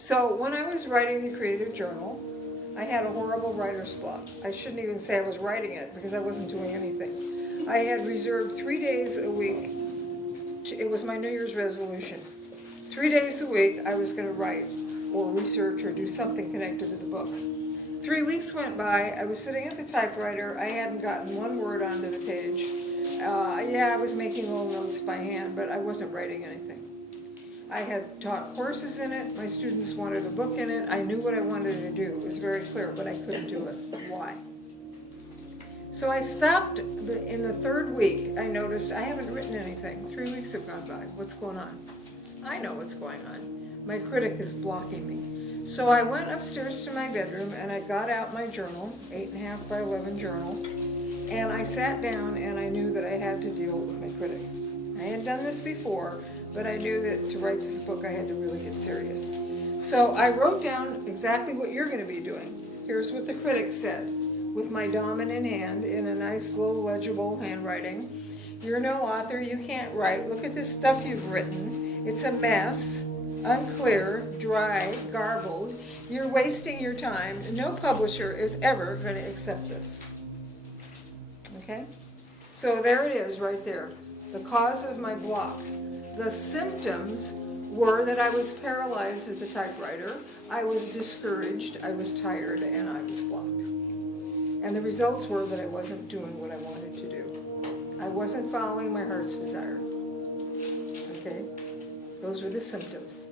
So when I was writing the creative journal, I had a horrible writer's block. I shouldn't even say I was writing it because I wasn't doing anything. I had reserved 3 days a week. It was my New Year's resolution. 3 days a week I was going to write or research or do something connected to the book. 3 weeks went by. I was sitting at the typewriter. I hadn't gotten one word onto the page. Yeah, I was making little notes by hand, but I wasn't writing anything. I had taught courses in it. My students wanted a book in it. I knew what I wanted to do. It was very clear, but I couldn't do it. Why? So I stopped in the third week. I noticed I haven't written anything. 3 weeks have gone by. What's going on? I know what's going on. My critic is blocking me. So I went upstairs to my bedroom and I got out my journal, 8.5 by 11 journal, and I sat down and I knew that I had to deal with my critic. I had done this before, but I knew that to write this book I had to really get serious. So I wrote down exactly what you're going to be doing. Here's what the critic said, with my dominant hand in a nice little legible handwriting. You're no author, you can't write. Look at this stuff you've written. It's a mess, unclear, dry, garbled. You're wasting your time. No publisher is ever going to accept this. Okay? So there it is right there. The cause of my block. The symptoms were that I was paralyzed at the typewriter, I was discouraged, I was tired, and I was blocked. And the results were that I wasn't doing what I wanted to do. I wasn't following my heart's desire. Okay? Those were the symptoms.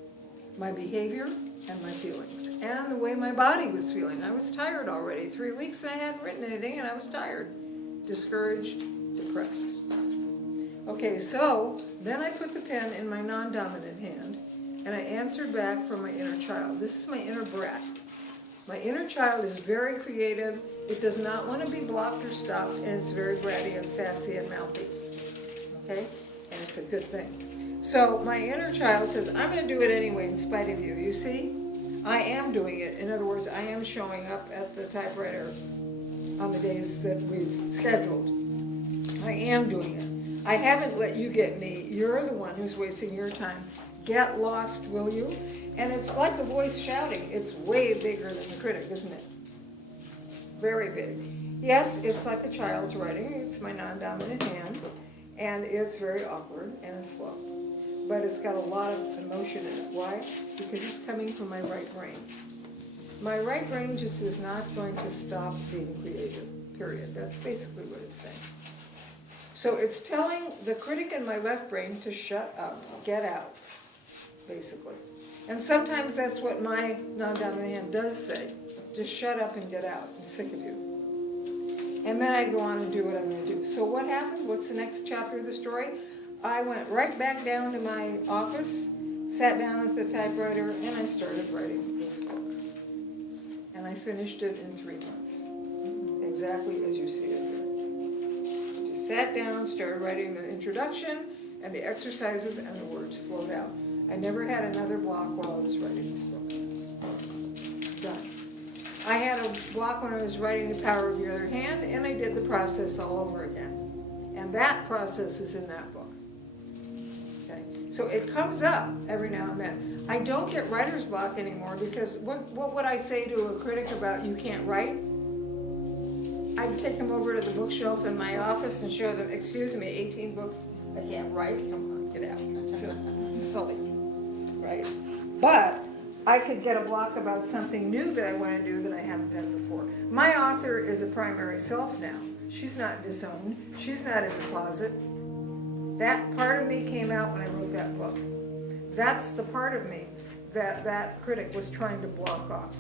My behavior and my feelings. And the way my body was feeling. I was tired already. 3 weeks and I hadn't written anything and I was tired. Discouraged, depressed. Okay, so then I put the pen in my non-dominant hand and I answered back from my inner child. This is my inner brat. My inner child is very creative. It does not want to be blocked or stopped, and it's very bratty and sassy and mouthy. Okay? And it's a good thing. So my inner child says, I'm going to do it anyway in spite of you. You see? I am doing it. In other words, I am showing up at the typewriter on the days that we've scheduled. I am doing it. I haven't let you get me. You're the one who's wasting your time. Get lost, will you? And it's like a voice shouting. It's way bigger than the critic, isn't it? Very big. Yes, it's like a child's writing. It's my non-dominant hand. And it's very awkward and it's slow. But it's got a lot of emotion in it. Why? Because it's coming from my right brain. My right brain just is not going to stop being creative, period. That's basically what it's saying. So it's telling the critic in my left brain to shut up, get out, basically. And sometimes that's what my non-dominant hand does say. Just shut up and get out. I'm sick of you. And then I go on and do what I'm going to do. So what happened? What's the next chapter of the story? I went right back down to my office, sat down at the typewriter, and I started writing this book. And I finished it in 3 months, exactly as you see it here. Sat down, started writing the introduction and the exercises, and the words flowed out. I never had another block while I was writing this book. Done. I had a block when I was writing The Power of Your Other Hand, and I did the process all over again. And that process is in that book. Okay, so it comes up every now and then. I don't get writer's block anymore because what would I say to a critic about you can't write? I'd take them over to the bookshelf in my office and show them, excuse me, 18 books, I can't write, come on, get out. So silly, right? But I could get a block about something new that I want to do that I haven't done before. My author is a primary self now. She's not disowned. She's not in the closet. That part of me came out when I wrote that book. That's the part of me that that critic was trying to block off.